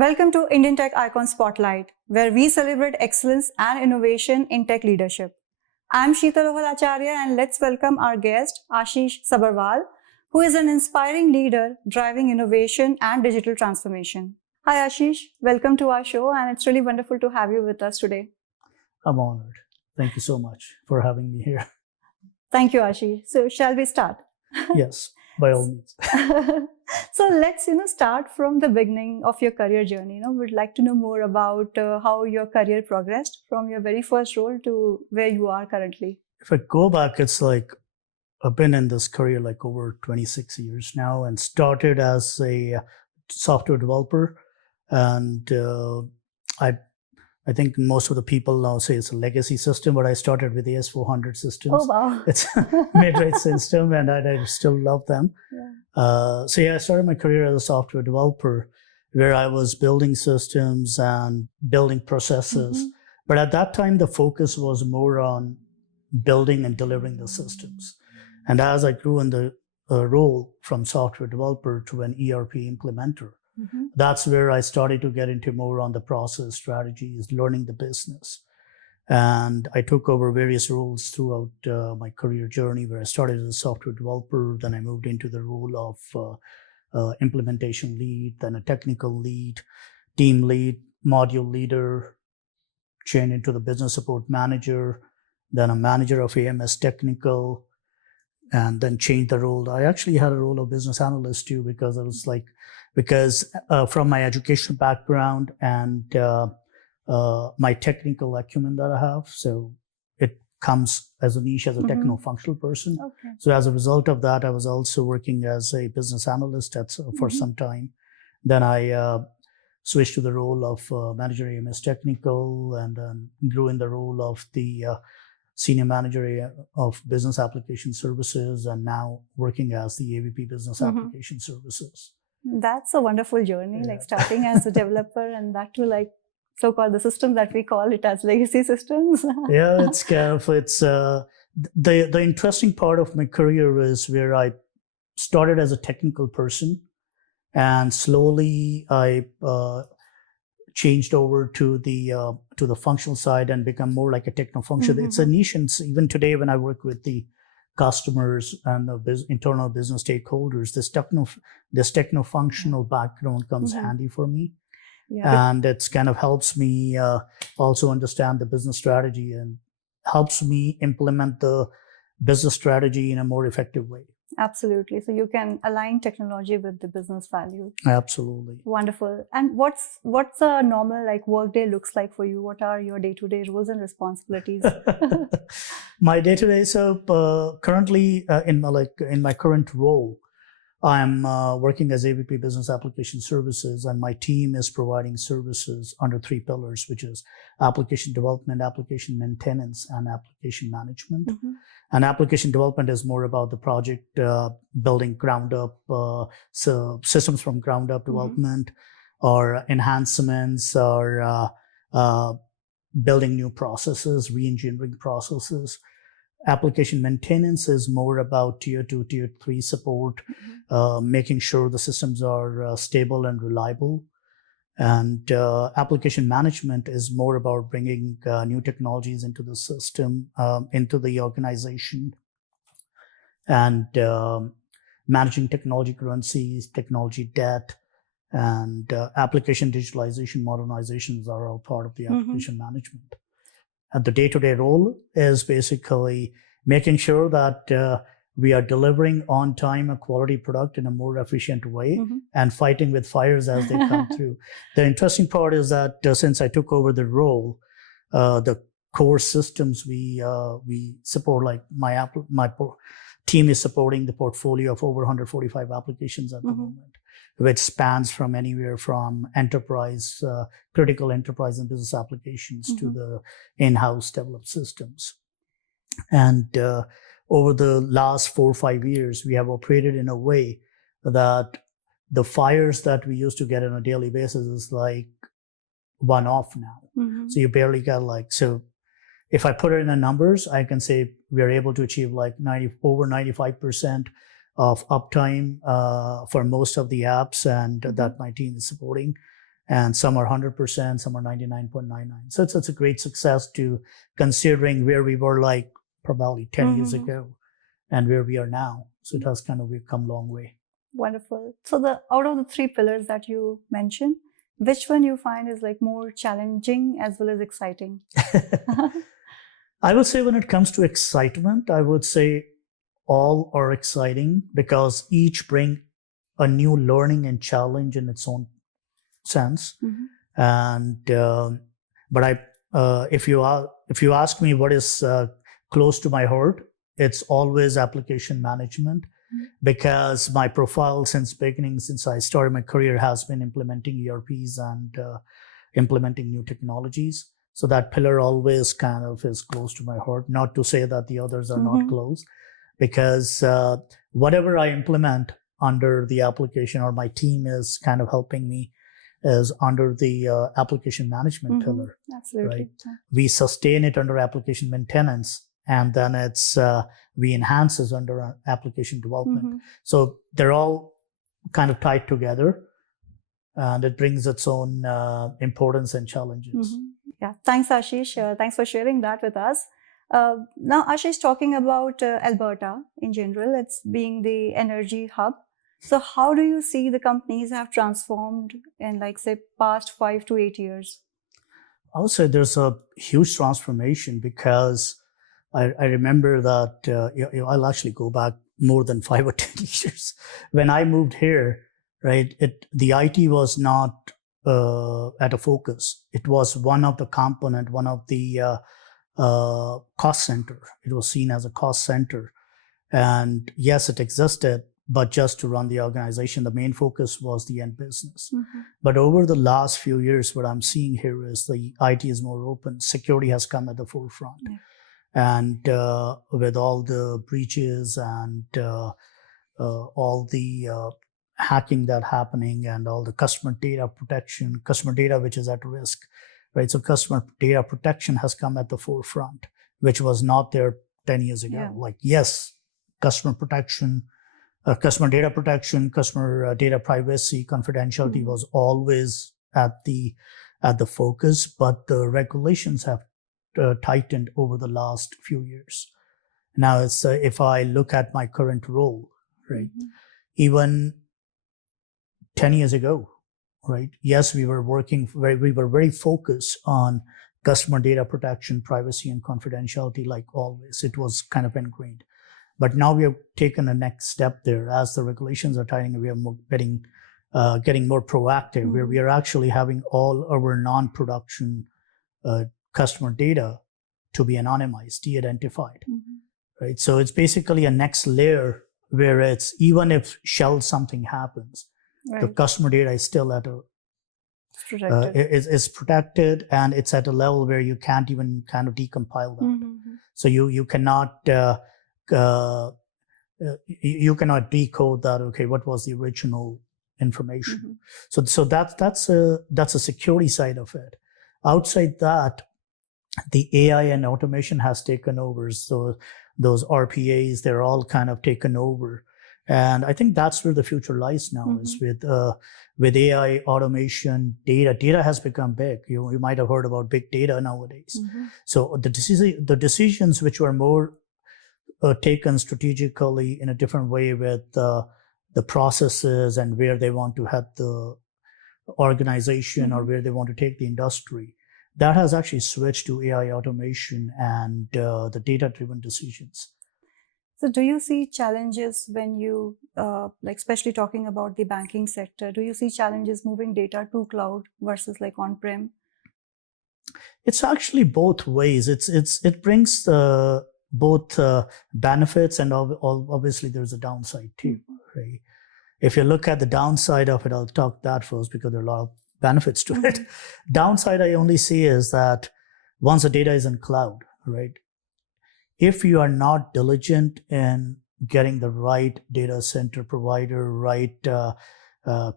Welcome to Indian Tech Icon Spotlight, where we celebrate excellence and innovation in tech leadership. I'm Sheetal Acharya, and let's welcome our guest, Ashish Sabharwal, who is an inspiring leader driving innovation and digital transformation. Hi Ashish, welcome to our show, and it's really wonderful to have you with us today. I'm honored. Thank you so much for having me here. Thank you, Ashish. So shall we start? Yes, by all means. So let's start from the beginning of your career journey. We'd like to know more about how your career progressed from your very first role to where you are currently. If I go back, it's like I've been in this career like over 26 years now, and started as a software developer. And I think most of the people now say it's a legacy system, but I started with the AS400 systems. Oh, wow. It's a mid-range system, and I still love them. Yeah. I started my career as a software developer, where I was building systems and building processes. Mm-hmm. But at that time, the focus was more on building and delivering the systems. And as I grew in the role from software developer to an ERP implementer, mm-hmm. that's where I started to get into more on the process strategies, learning the business. And I took over various roles throughout my career journey, where I started as a software developer. Then I moved into the role of implementation lead, then a technical lead, team lead, module leader, changed into the business support manager, then a manager of AMS technical, and then changed the role. I actually had a role of business analyst too, because from my educational background and my technical acumen that I have. So it comes as a niche as a techno-functional person. Okay. So as a result of that, I was also working as a business analyst for some time. Then I switched to the role of manager AMS technical, and then grew in the role of the senior manager of business application services, and now working as the AVP business application services. That's a wonderful journey, like starting as a developer, and that too, like so-called the systems that we call it as legacy systems. Yeah, it's the interesting part of my career is where I started as a technical person, and slowly I changed over to the functional side and become more like a techno-functional. Mm-hmm. It's a niche, and even today when I work with the customers and the internal business stakeholders, this techno-functional background comes handy for me. Yeah. And it's kind of helps me also understand the business strategy, and helps me implement the business strategy in a more effective way. Absolutely. So you can align technology with the business value. Absolutely. Wonderful. And what's a normal workday looks like for you? What are your day-to-day roles and responsibilities? My day-to-day. So currently in my current role, I'm working as AVP Business Application Services, and my team is providing services under 3 pillars, which is application development, application maintenance, and application management. Mm-hmm. And application development is more about the project building ground up, so systems from ground up development, or enhancements, or building new processes, re-engineering processes. Application maintenance is more about tier 2, tier 3 support, making sure the systems are stable and reliable. And application management is more about bringing new technologies into the system, into the organization, and managing technology currencies, technology debt, and application digitalization, modernizations are all part of the application management. And the day-to-day role is basically making sure that we are delivering on time a quality product in a more efficient way, and fighting with fires as they come through. The interesting part is that since I took over the role, the core systems we support, like my team is supporting the portfolio of over 145 applications at the moment, which spans from anywhere from enterprise, critical enterprise and business applications to the in-house developed systems. And over the last 4 or 5 years, we have operated in a way that the fires that we used to get on a daily basis is like one-off now. So you barely get so if I put it in the numbers, I can say we're able to achieve over 95% of uptime for most of the apps, and that my team is supporting. and some are 100%, some are 99.99. So it's a great success to considering where we were like probably 10 years ago and where we are now. So it has we've come a long way. Wonderful. So out of the three pillars that you mentioned, which one you find is like more challenging as well as exciting? I would say when it comes to excitement, I would say all are exciting because each bring a new learning and challenge in its own sense. And but if you ask me what is close to my heart, it's always application management, because my profile since I started my career has been implementing ERPs and implementing new technologies. So that pillar always is close to my heart. Not to say that the others are not close, because whatever I implement under the application, or my team is helping me, is under the application management pillar. Absolutely. Right? We sustain it under application maintenance, and then we enhance it under application development. So they're all tied together, and it brings its own importance and challenges. Yeah, thanks, Ashish. Thanks for sharing that with us. Now, Ashish, talking about Alberta in general, it's being the energy hub. So how do you see the companies have transformed in past 5 to 8 years? I would say there's a huge transformation, because I remember that I'll actually go back more than 5 or 10 years. When I moved here, right, the IT was not at a focus. It was one of the component, one of the cost center. It was seen as a cost center. And yes, it existed, but just to run the organization, the main focus was the end business. But over the last few years, what I'm seeing here is the IT is more open. Security has come at the forefront. And with all the breaches and all the hacking that happening, and all the customer data protection, customer data which is at risk, right? So customer data protection has come at the forefront, which was not there 10 years ago. Yes, customer protection, customer data protection, customer data privacy, confidentiality was always at the focus, but the regulations have tightened over the last few years. Now, it's if I look at my current role, right, even 10 years ago, right, yes, we were very focused on customer data protection, privacy, and confidentiality. Like always, it was ingrained. But now we have taken a next step there. As the regulations are tightening, we are getting more proactive, where we are actually having all our non-production customer data to be anonymized, de-identified, right? So it's basically a next layer where it's, even if something happens, the customer data is still at is protected, and it's at a level where you can't even decompile that. So you cannot you cannot decode that. Okay, what was the original information? So that's a security side of it. Outside that, the AI and automation has taken over. So those RPAs, they're all taken over. And I think that's where the future lies now, is with AI, automation, data. Data has become big. You might have heard about big data nowadays. So the decisions which were more taken strategically in a different way, with the processes and where they want to head the organization or where they want to take the industry, that has actually switched to AI, automation, and the data-driven decisions. So do you see challenges when you, especially talking about the banking sector, do you see challenges moving data to cloud versus on-prem? It's actually both ways. It brings both benefits, and obviously there's a downside too, right? If you look at the downside of it, I'll talk that first, because there are a lot of benefits to it. Downside I only see is that once the data is in cloud, right, if you are not diligent in getting the right data center provider, right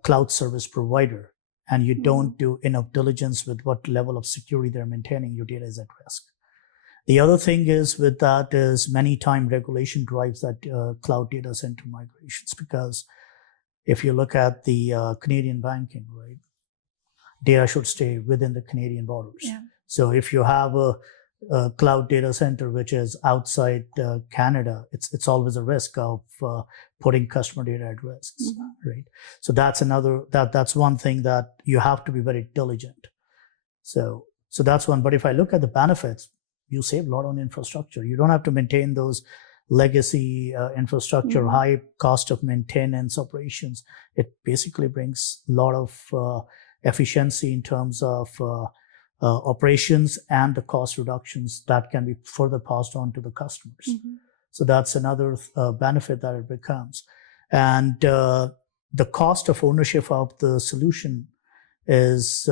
cloud service provider, and you don't do enough diligence with what level of security they're maintaining, your data is at risk. The other thing is with that is many times regulation drives that cloud data center migrations, because if you look at the Canadian banking, right, data should stay within the Canadian borders. Yeah. So if you have a cloud data center which is outside Canada, it's always a risk of putting customer data at risk, right? So that's one thing that you have to be very diligent. So that's one. But if I look at the benefits, you save a lot on infrastructure. You don't have to maintain those legacy infrastructure, high cost of maintenance operations. It basically brings a lot of efficiency in terms of operations and the cost reductions that can be further passed on to the customers. So that's another benefit that it becomes. And the cost of ownership of the solution is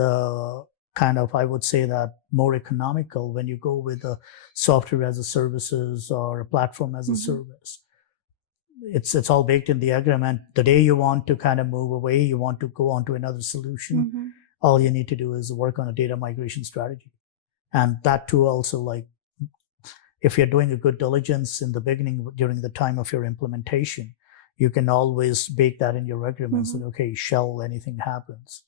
kind of, I would say, that more economical when you go with a software as a services or a platform as a service. It's all baked in the agreement. The day you want to kind of move away, you want to go on to another solution, all you need to do is work on a data migration strategy. And that too also, like, if you're doing a good diligence in the beginning during the time of your implementation, you can always bake that in your agreements. That, okay, shall anything happens,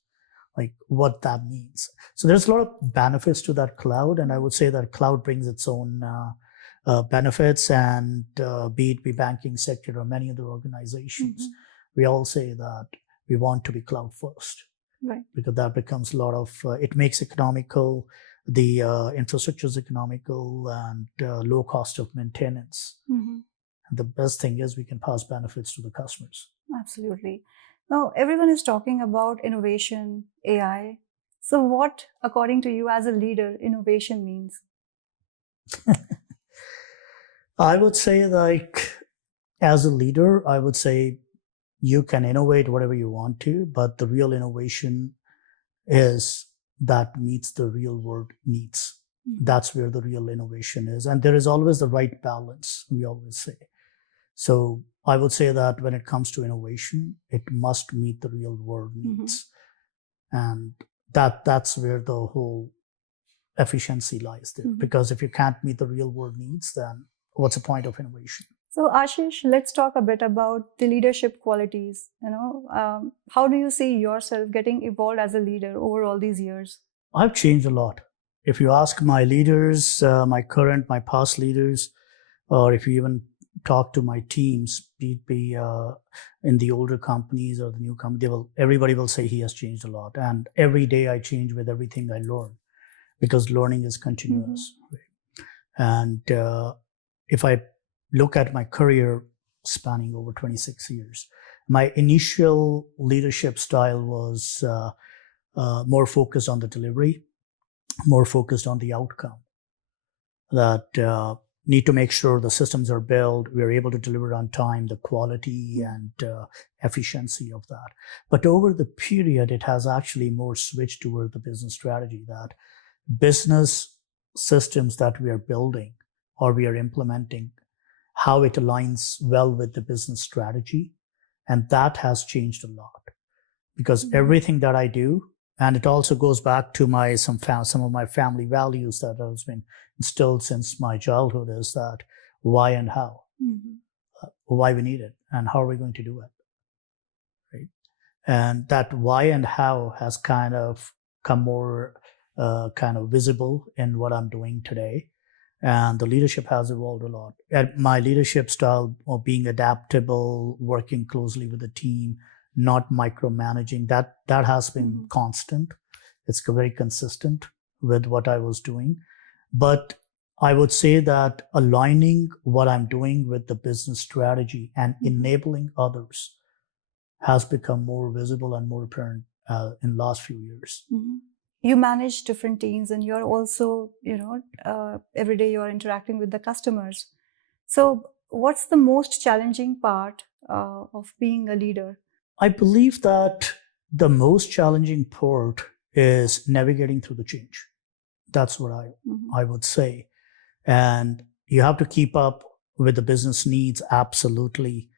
like what that means. So there's a lot of benefits to that cloud. And I would say that cloud brings its own benefits, and be it banking sector or many other organizations, we all say that we want to be cloud first. Right. Because that becomes a lot of, it makes economical, the infrastructure is economical, and low cost of maintenance. And the best thing is we can pass benefits to the customers. Absolutely. Now, everyone is talking about innovation, AI. So what, according to you as a leader, innovation means? I would say, like, as a leader, I would say you can innovate whatever you want to, but the real innovation is that meets the real world needs. That's where the real innovation is. And there is always the right balance, we always say. So I would say that when it comes to innovation, it must meet the real world needs. And that's where the whole efficiency lies there. Because if you can't meet the real world needs, then what's the point of innovation? So Ashish, let's talk a bit about the leadership qualities. How do you see yourself getting evolved as a leader over all these years? I've changed a lot. If you ask my leaders, my current, my past leaders, or if you even talk to my teams, be in the older companies or the new company, everybody will say he has changed a lot. And every day I change with everything I learn, because learning is continuous. And if I look at my career spanning over 26 years, my initial leadership style was more focused on the delivery, more focused on the outcome. That need to make sure the systems are built, we're able to deliver on time, the quality and efficiency of that. But over the period, it has actually more switched toward the business strategy, that business systems that we are building or we are implementing, how it aligns well with the business strategy. And that has changed a lot, because everything that I do, and it also goes back to some of my family values that has been instilled since my childhood, is that why and how, why we need it and how are we going to do it, right? And that why and how has kind of come more kind of visible in what I'm doing today. And the leadership has evolved a lot. And my leadership style of being adaptable, working closely with the team, not micromanaging, that has been constant. It's very consistent with what I was doing. But I would say that aligning what I'm doing with the business strategy and enabling others has become more visible and more apparent in the last few years. You manage different teams, and you're also, every day you're interacting with the customers. So what's the most challenging part of being a leader? I believe that the most challenging part is navigating through the change. That's what I would say. And you have to keep up with the business needs, absolutely.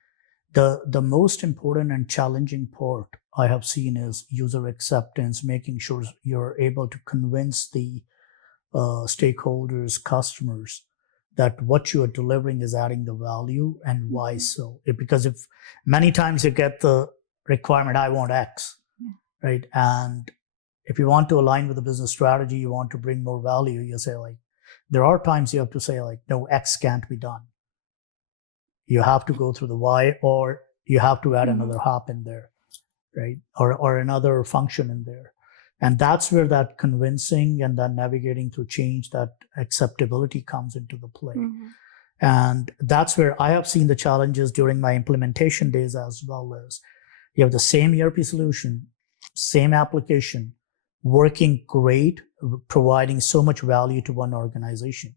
The most important and challenging part I have seen is user acceptance, making sure you're able to convince the stakeholders, customers, that what you are delivering is adding the value, and why so. Because if many times you get the requirement, I want X, right? And If you want to align with the business strategy, you want to bring more value, you say like, there are times you have to say like, no, X can't be done. You have to go through the Y, or you have to add another hop in there, right? Or another function in there. And that's where that convincing and then navigating through change, that acceptability comes into the play. And that's where I have seen the challenges during my implementation days as well. As you have the same ERP solution, same application, working great, providing so much value to one organization,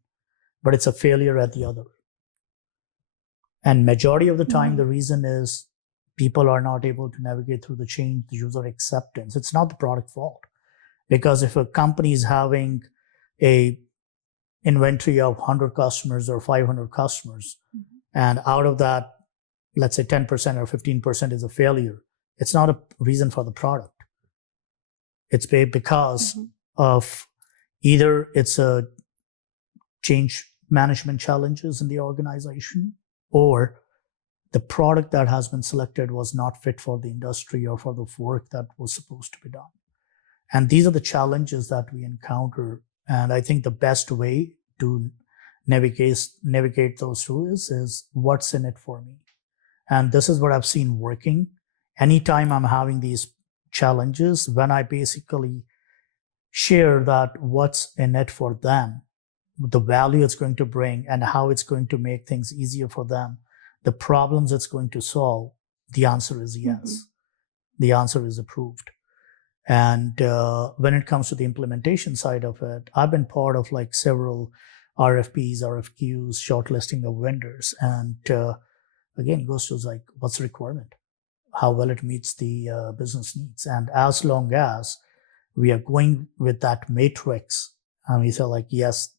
but it's a failure at the other. And majority of the time, the reason is people are not able to navigate through the change, the user acceptance. It's not the product fault. Because if a company is having a inventory of 100 customers or 500 customers, and out of that, let's say 10% or 15% is a failure, it's not a reason for the product. It's because of either it's a change management challenges in the organization, or the product that has been selected was not fit for the industry or for the work that was supposed to be done. And these are the challenges that we encounter. And I think the best way to navigate those through is what's in it for me. And this is what I've seen working. Anytime I'm having these challenges, when I basically share that what's in it for them, the value it's going to bring and how it's going to make things easier for them, the problems it's going to solve, the answer is yes. The answer is approved. And when it comes to the implementation side of it, I've been part of like several RFPs, RFQs, shortlisting of vendors. And again, it goes to like, what's the requirement? How well it meets the business needs. And as long as we are going with that matrix, and we say like, yes,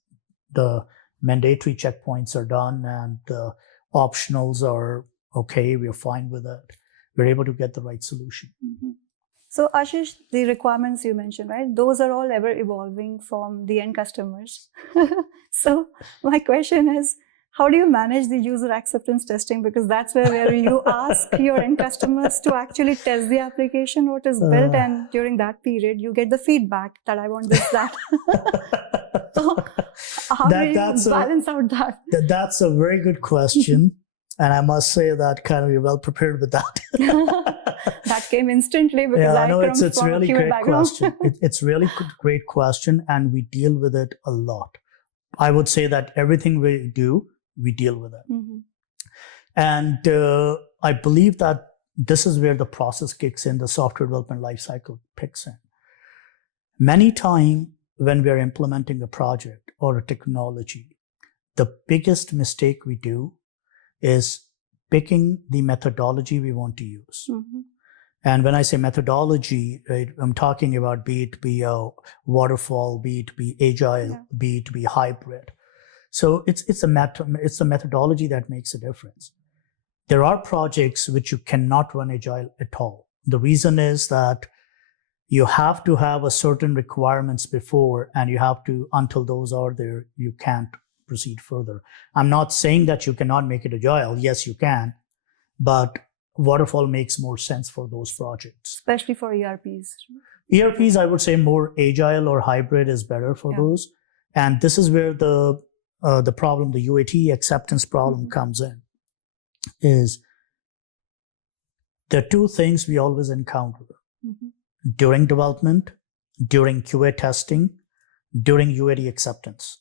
the mandatory checkpoints are done and the optionals are okay, we're fine with it, we're able to get the right solution. So Ashish, the requirements you mentioned, right? Those are all ever evolving from the end customers. So my question is, how do you manage the user acceptance testing? Because that's where you ask your end customers to actually test the application, what is built, and during that period, you get the feedback that I want this, that. So how do you balance out that? That's a very good question. And I must say that kind of you're well prepared with that. That came instantly because I come it's from really a QA great background. question. It's really great question, and we deal with it a lot. I would say that everything we do, we deal with it. And I believe that this is where the process kicks in, the software development lifecycle kicks in. Many times when we are implementing a project or a technology, the biggest mistake we do is picking the methodology we want to use. And when I say methodology, right, I'm talking about be it be a waterfall, be it be agile, be it be hybrid. So it's a methodology that makes a difference. There are projects which you cannot run agile at all. The reason is that you have to have a certain requirements before, and you have to, until those are there, you can't proceed further. I'm not saying that you cannot make it agile. Yes, you can, but waterfall makes more sense for those projects. Especially for ERPs. ERPs, I would say more agile or hybrid is better for those. And this is where the problem, the UAT acceptance problem comes in, is there are two things we always encounter during development, during QA testing, during UAT acceptance.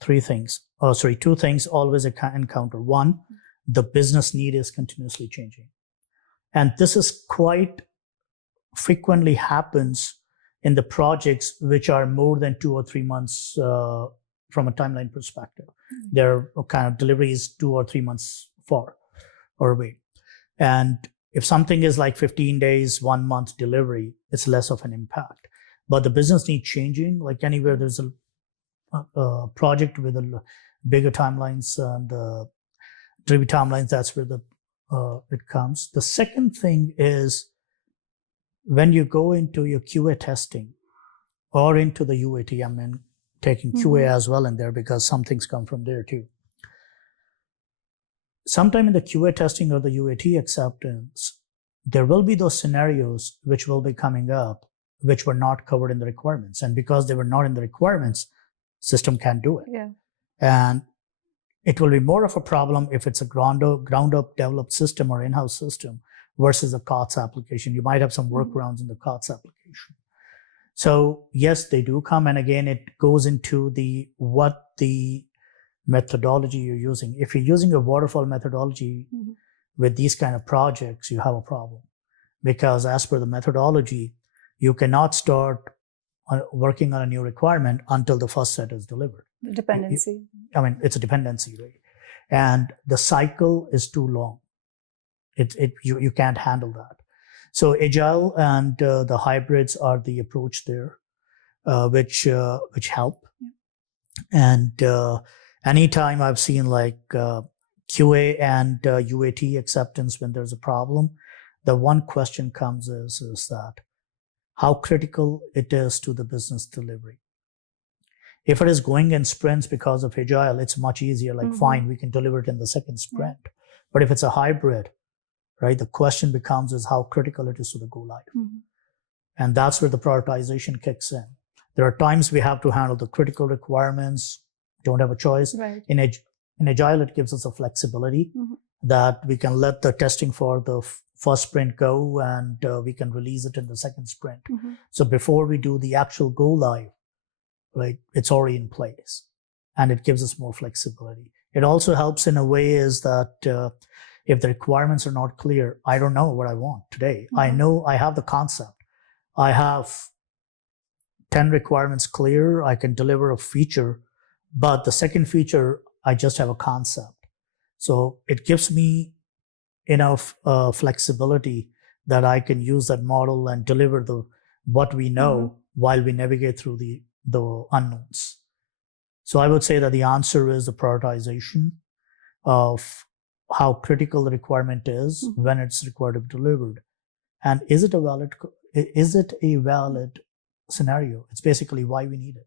Two things always encounter. One, the business need is continuously changing. And this is quite frequently happens in the projects which are more than 2 or 3 months from a timeline perspective. Their kind of delivery is 2 or 3 months far or away. And if something is like 15 days, 1 month delivery, it's less of an impact. But the business need changing, like anywhere there's a project with a bigger timelines and delivery timelines, that's where it comes. The second thing is when you go into your QA testing or into the UAT, I mean, taking QA as well in there because some things come from there too. Sometime in the QA testing or the UAT acceptance, there will be those scenarios which will be coming up which were not covered in the requirements. And because they were not in the requirements, system can't do it. Yeah. And it will be more of a problem if it's a ground up developed system or in-house system versus a COTS application. You might have some workarounds in the COTS application. So yes, they do come. And again, it goes into what the methodology you're using. If you're using a waterfall methodology with these kind of projects, you have a problem. Because as per the methodology, you cannot start working on a new requirement until the first set is delivered. The dependency. It's a dependency, right? And the cycle is too long. You can't handle that. So agile and the hybrids are the approach there, which help. Yeah. And anytime I've seen like QA and UAT acceptance when there's a problem, the one question comes is that how critical it is to the business delivery. If it is going in sprints because of agile, it's much easier. Like, fine, we can deliver it in the second sprint. Yeah. But if it's a hybrid, right, the question becomes is how critical it is to the go live. And that's where the prioritization kicks in. There are times we have to handle the critical requirements, don't have a choice. Right. In agile, it gives us a flexibility that we can let the testing for the first sprint go and we can release it in the second sprint. So before we do the actual go live, right, it's already in place and it gives us more flexibility. It also helps in a way is that if the requirements are not clear, I don't know what I want today. I know I have the concept. I have 10 requirements clear. I can deliver a feature, but the second feature, I just have a concept. So it gives me enough flexibility that I can use that model and deliver what we know while we navigate through the unknowns. So I would say that the answer is the prioritization of how critical the requirement is when it's required to be delivered. And is it a valid scenario? It's basically why we need it.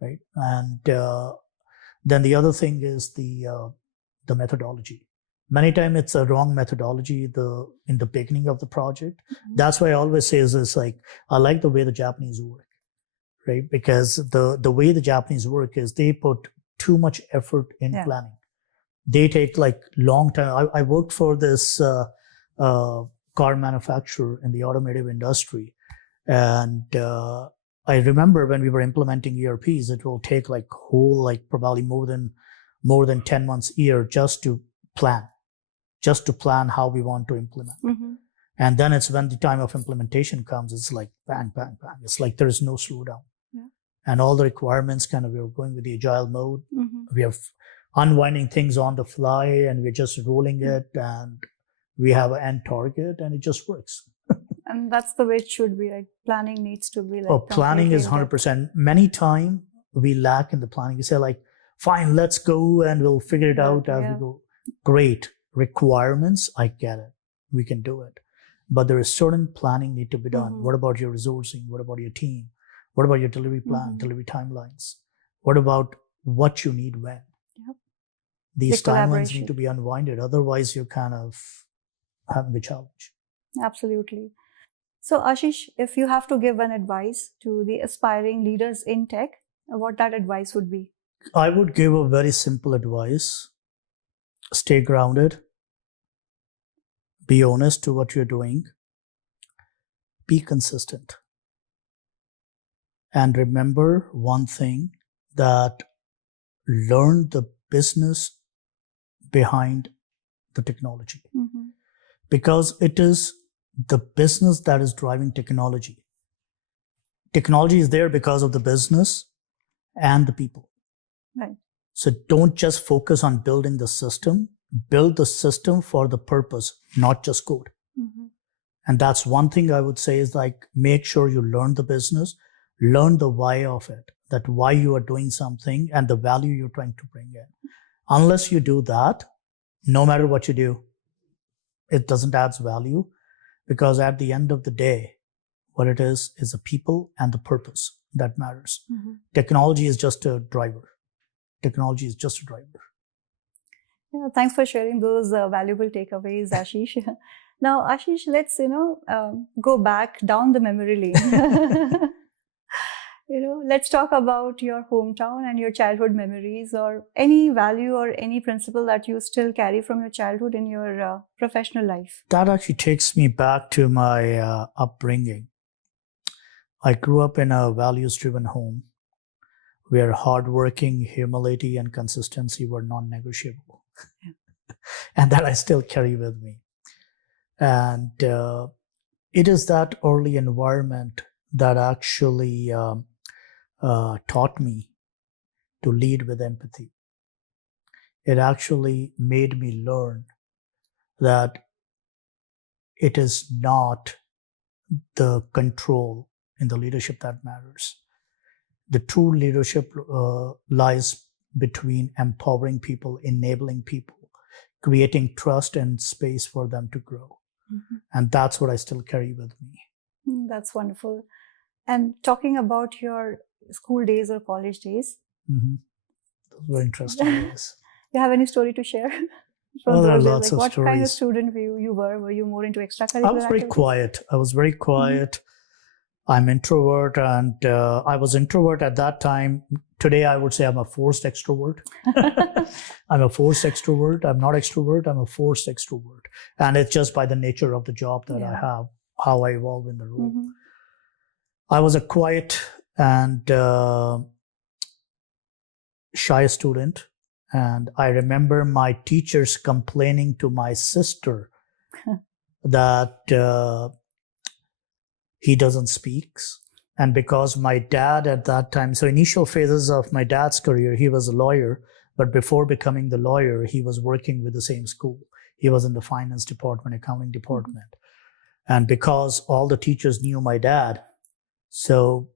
Right. And then the other thing is the methodology. Many times it's a wrong methodology in the beginning of the project. That's why I always say is like, I like the way the Japanese work, right? Because the way the Japanese work is they put too much effort in planning. They take like long time. I worked for this car manufacturer in the automotive industry. And I remember when we were implementing ERPs, it will take probably more than 10 months a year just to plan how we want to implement. And then it's when the time of implementation comes, it's like bang, bang, bang. It's like there is no slowdown. And all the requirements we're going with the agile mode. We are unwinding things on the fly and we're just rolling it and we have an end target and it just works. And that's the way it should be. Like planning needs to be like. Planning is 100%. Many times we lack in the planning. We say like, fine, let's go and we'll figure it out as we go. Great. Requirements, I get it. We can do it. But there is certain planning need to be done. What about your resourcing? What about your team? What about your delivery plan, delivery timelines? What about what you need when? These timelines need to be unwinded. Otherwise, you're kind of having a challenge. Absolutely. So Ashish, if you have to give an advice to the aspiring leaders in tech, what that advice would be? I would give a very simple advice. Stay grounded. Be honest to what you're doing. Be consistent. And remember one thing, that learn the business behind the technology. Because it is the business that is driving technology. Technology is there because of the business and the people. Right. So don't just focus on building the system. Build the system for the purpose, not just code. And that's one thing I would say is like, make sure you learn the business, learn the why of it, that why you are doing something and the value you're trying to bring in. Unless you do that, no matter what you do, it doesn't add value, because at the end of the day, what it is the people and the purpose that matters. Technology is just a driver. Technology is just a driver. Yeah, thanks for sharing those valuable takeaways, Ashish. Now, Ashish, let's go back down the memory lane. Let's talk about your hometown and your childhood memories, or any value or any principle that you still carry from your childhood in your professional life. That actually takes me back to my upbringing. I grew up in a values-driven home where hardworking, humility, and consistency were non-negotiable. And that I still carry with me. And it is that early environment that actually taught me to lead with empathy. It actually made me learn that it is not the control in the leadership that matters. The true leadership lies between empowering people, enabling people, creating trust and space for them to grow. Mm-hmm. And that's what I still carry with me. That's wonderful. And talking about your school days or college days. Mm-hmm. Those were interesting days. You have any story to share? From there are lots of what stories. Kind of student you were? Were you more into extracurricular I was very quiet. Mm-hmm. I'm introvert, and I was introvert at that time. Today, I would say I'm a forced extrovert. I'm a forced extrovert. I'm not extrovert. I'm a forced extrovert. And it's just by the nature of the job that I have, how I evolve in the role. Mm-hmm. I was a quiet and shy student. And I remember my teachers complaining to my sister that he doesn't speak. And because my dad at that time, so initial phases of my dad's career, he was a lawyer, but before becoming the lawyer, he was working with the same school. He was in the finance department, accounting department. Mm-hmm. And because all the teachers knew my dad, so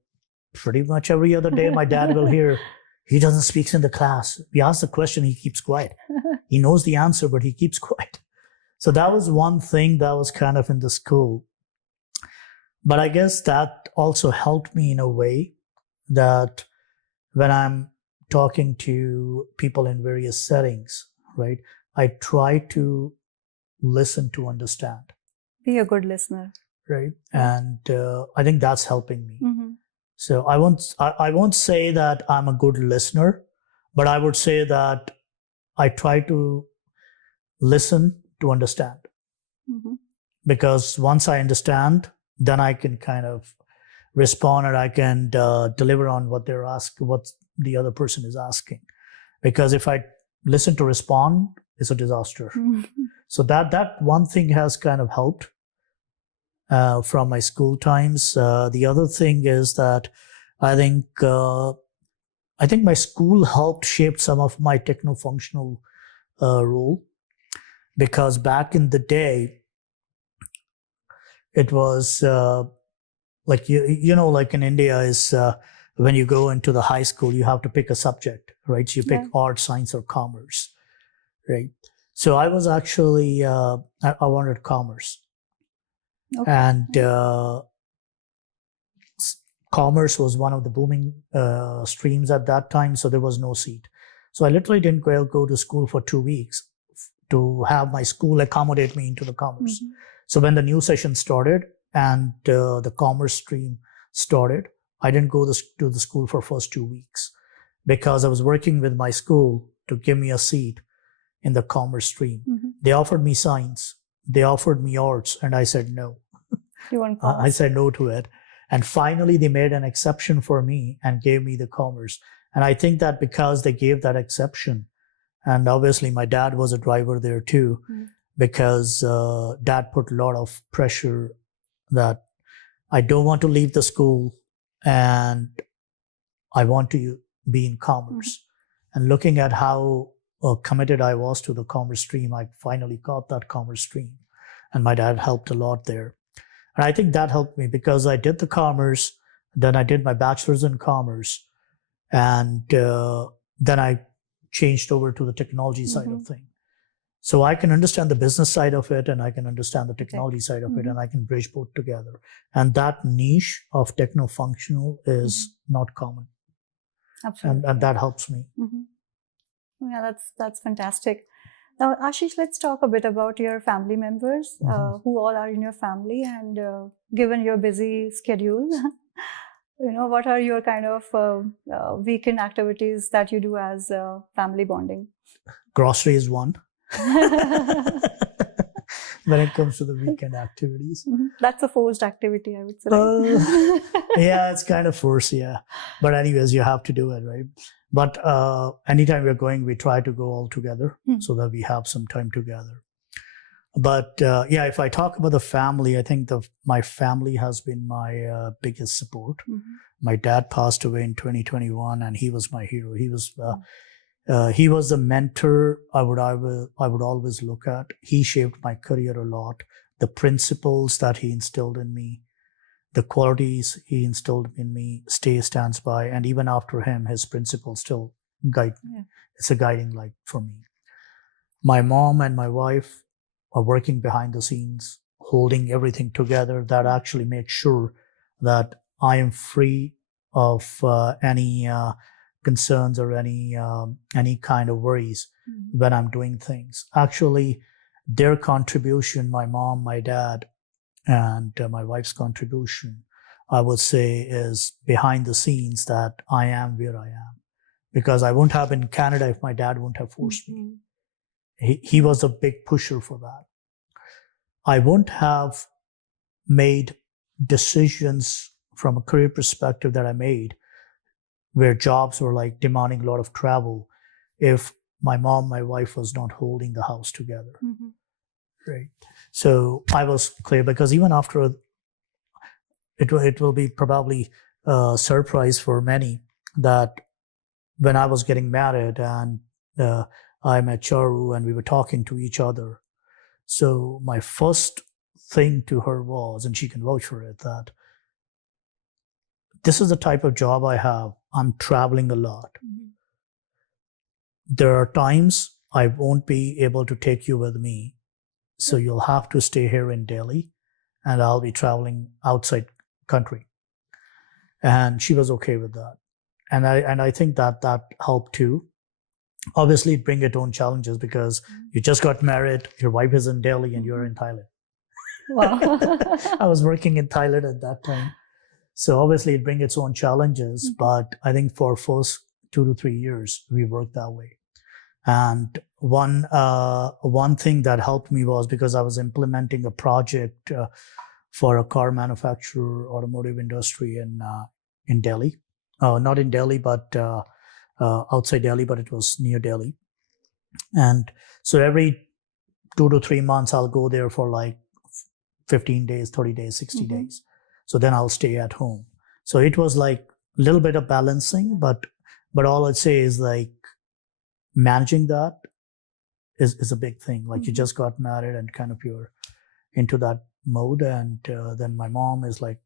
pretty much every other day, my dad will hear, he doesn't speak in the class. We ask the question, he keeps quiet. He knows the answer, but he keeps quiet. So that was one thing that was kind of in the school. But I guess that also helped me in a way that when I'm talking to people in various settings, right, I try to listen to understand. Be a good listener. Right. And I think that's helping me. Mm-hmm. So I won't say that I'm a good listener, but I would say that I try to listen to understand. Mm-hmm. Because once I understand, then I can kind of respond, and I can deliver on what they're asking, what the other person is asking. Because if I listen to respond, it's a disaster. Mm-hmm. So that one thing has kind of helped. From my school times. The other thing is that I think my school helped shape some of my techno-functional role, because back in the day, it was like like in India is when you go into the high school, you have to pick a subject, right? So you pick art, science, or commerce, right? So I was actually I wanted commerce. Okay. And commerce was one of the booming streams at that time, so there was no seat. So I literally didn't go to school for 2 weeks to have my school accommodate me into the commerce. Mm-hmm. So when the new session started and the commerce stream started, I didn't go to the school for first 2 weeks because I was working with my school to give me a seat in the commerce stream. Mm-hmm. They offered me science. They offered me arts, and I said no. You want I said no to it. And finally, they made an exception for me and gave me the commerce. And I think that because they gave that exception, and obviously my dad was a driver there too, because dad put a lot of pressure that I don't want to leave the school and I want to be in commerce. Mm-hmm. And looking at how committed I was to the commerce stream, I finally got that commerce stream. And my dad helped a lot there. And I think that helped me because I did the commerce, then I did my bachelor's in commerce, and then I changed over to the technology side of things. So I can understand the business side of it, and I can understand the technology side of it, and I can bridge both together. And that niche of techno-functional is not common. Absolutely. And that helps me. Yeah, that's fantastic. Now, Ashish, let's talk a bit about your family members. Mhm. Who all are in your family, and given your busy schedule, what are your kind of weekend activities that you do as family bonding? Grocery is one. When it comes to the weekend activities. That's a forced activity, I would say. Yeah, it's kind of forced, yeah. But anyways, you have to do it, right? But anytime we're going, we try to go all together so that we have some time together. But yeah, if I talk about the family, I think my family has been my biggest support. My dad passed away in 2021, and he was my hero. He was the mentor I would always look at. He shaped my career a lot. The principles that he instilled in me, the qualities he instilled in me, stands by. And even after him, his principles still guide me. Yeah. It's a guiding light for me. My mom and my wife are working behind the scenes, holding everything together. That actually makes sure that I am free of any concerns or any kind of worries when I'm doing things. Actually, their contribution, my mom, my dad, and my wife's contribution, I would say, is behind the scenes that I am where I am. Because I wouldn't have been in Canada if my dad wouldn't have forced me. He was a big pusher for that. I wouldn't have made decisions from a career perspective that I made, where jobs were like demanding a lot of travel, if my mom, my wife was not holding the house together. Right. So I was clear, because even after it will be probably a surprise for many that when I was getting married and I met Charu and we were talking to each other. So my first thing to her was, and she can vouch for it, that this is the type of job I have. I'm traveling a lot. There are times I won't be able to take you with me. So you'll have to stay here in Delhi and I'll be traveling outside country. And she was okay with that. And I think that helped too. Obviously, it brings its own challenges, because you just got married, your wife is in Delhi and you're in Thailand. Wow. I was working in Thailand at that time. So obviously it brings its own challenges, but I think for first 2 to 3 years, we worked that way. And one thing that helped me was because I was implementing a project for a car manufacturer, automotive industry in Delhi. Not in Delhi, but outside Delhi, but it was near Delhi. And so every 2 to 3 months, I'll go there for like 15 days, 30 days, 60 days. So then I'll stay at home. So it was like a little bit of balancing, but all I'd say is like managing that is a big thing. Like you just got married and kind of you're into that mode. And then my mom is like,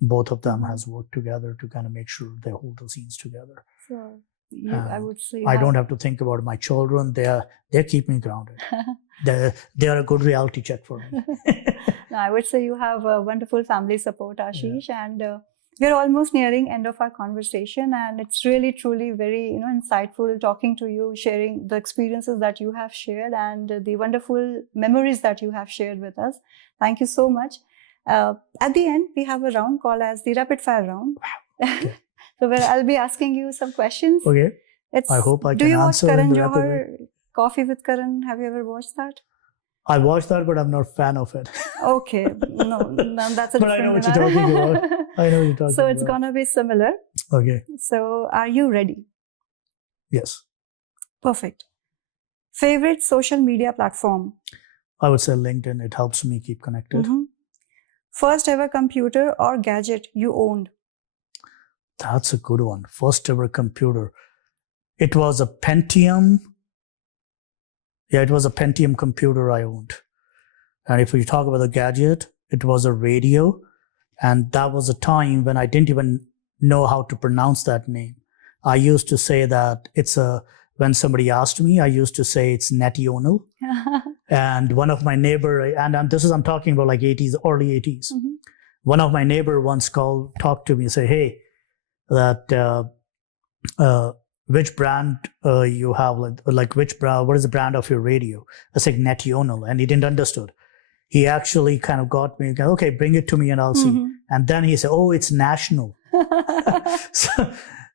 both of them has worked together to kind of make sure they hold the scenes together. Sure. I would say I don't have to think about my children. They keep me grounded. They are a good reality check for me. No, I would say you have a wonderful family support, Ashish, and we're almost nearing end of our conversation, and it's really truly very insightful talking to you, sharing the experiences that you have shared and the wonderful memories that you have shared with us. Thank you so much. At the end, we have a round called as the rapid fire round. Okay. So where I'll be asking you some questions. Okay. I hope I can answer. Do you watch Karan Johar, Coffee with Karan? Have you ever watched that? I watched that, but I'm not a fan of it. Okay. No, that's a different. But I know what you're talking about. I know what you're talking about. So it's going to be similar. Okay. So are you ready? Yes. Perfect. Favorite social media platform? I would say LinkedIn. It helps me keep connected. First ever computer or gadget you owned? That's a good one. First ever computer. It was a Pentium. Yeah, it was a Pentium computer I owned. And if we talk about the gadget, it was a radio. And that was a time when I didn't even know how to pronounce that name. I used to say that when somebody asked me, I used to say it's National. And one of my neighbor, and I'm talking about like 80s, early 80s. One of my neighbor once talked to me and said, hey, that which brand you have, like which brand, what is the brand of your radio? I said National, and he didn't understood. He actually kind of got me, okay, bring it to me and I'll see. And then he said, oh, it's national.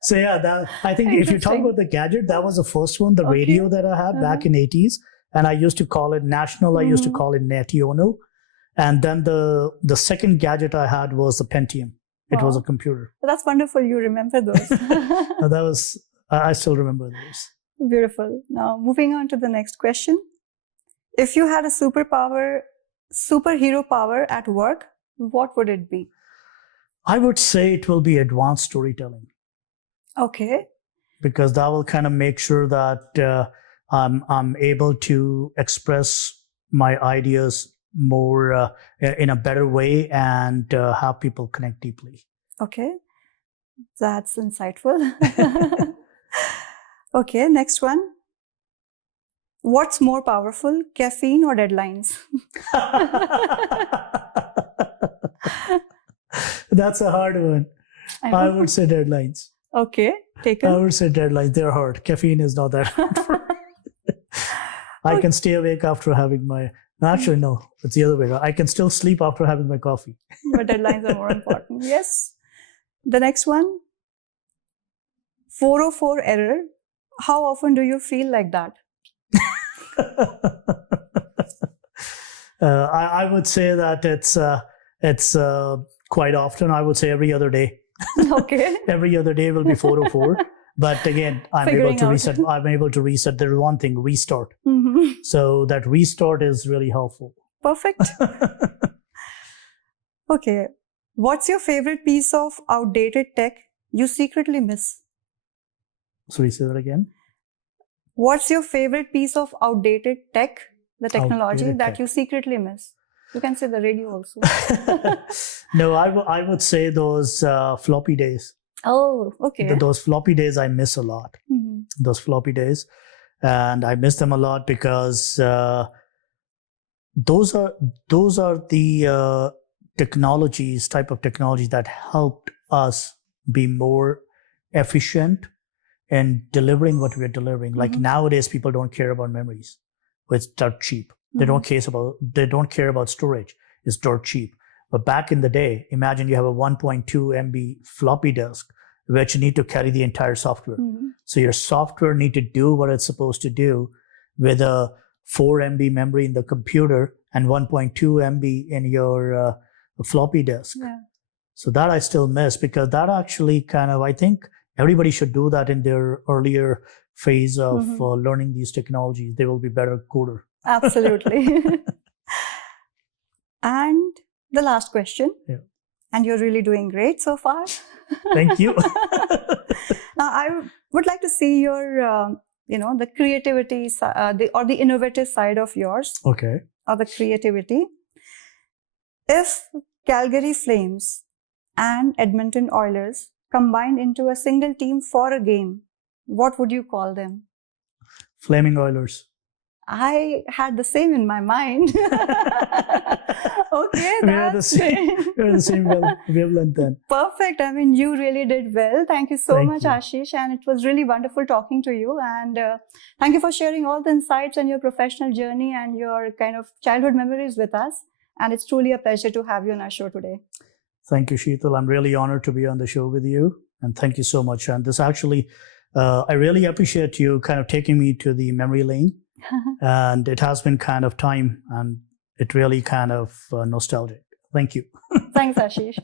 So yeah, I think if you talk about the gadget, that was the first one, the radio that I had back in 80s. And I used to call it national. I used to call it National. And then the second gadget I had was the Pentium. It was a computer. That's wonderful. You remember those. I still remember those. Beautiful. Now, moving on to the next question. If you had a superhero power at work, what would it be? I would say it will be advanced storytelling. Okay. Because that will kind of make sure that I'm able to express my ideas more in a better way and have people connect deeply. Okay. That's insightful. Okay, next one. What's more powerful, caffeine or deadlines? That's a hard one. I would say deadlines. Okay, taken. I would say deadlines. They're hard. Caffeine is not that hard. I can stay awake after having my... Actually, no. It's the other way around. I can still sleep after having my coffee. But deadlines are more important. Yes. The next one. 404 error. How often do you feel like that? I would say that it's quite often. I would say every other day. Okay. Every other day will be 404. But again, I'm able to reset. I'm able to reset. There's one thing, restart. So that restart is really helpful. Perfect. Okay. What's your favorite piece of outdated tech you secretly miss? Sorry, say that again. What's your favorite piece of outdated tech, the technology that you secretly miss? You can say the radio also. No, I would say those floppy days. Oh, okay. Those floppy days I miss a lot. Those floppy days. And I miss them a lot because those are the type of technologies that helped us be more efficient in delivering what we're delivering. Like nowadays, people don't care about memories. It's dirt cheap. They don't care about storage. It's dirt cheap. But back in the day, imagine you have a 1.2 MB floppy disk, which you need to carry the entire software. So your software need to do what it's supposed to do with a 4 MB memory in the computer and 1.2 MB in your floppy disk. Yeah. So that I still miss because that actually kind of, I think everybody should do that in their earlier phase of learning these technologies. They will be better coder. Absolutely. And the last question. Yeah. And you're really doing great so far. Thank you. Now, I would like to see your, the creativity or the innovative side of yours. Okay. Or the creativity. If Calgary Flames and Edmonton Oilers combined into a single team for a game, what would you call them? Flaming Oilers. I had the same in my mind. Okay, that's we're the same wavelength then. Perfect. I mean, you really did well. Thank you so much, Ashish. And it was really wonderful talking to you. And thank you for sharing all the insights and your professional journey and your kind of childhood memories with us. And it's truly a pleasure to have you on our show today. Thank you, Sheetal. I'm really honored to be on the show with you. And thank you so much. And this actually, I really appreciate you kind of taking me to the memory lane. And it has been kind of time and it really kind of nostalgic. Thank you. Thanks, Ashish.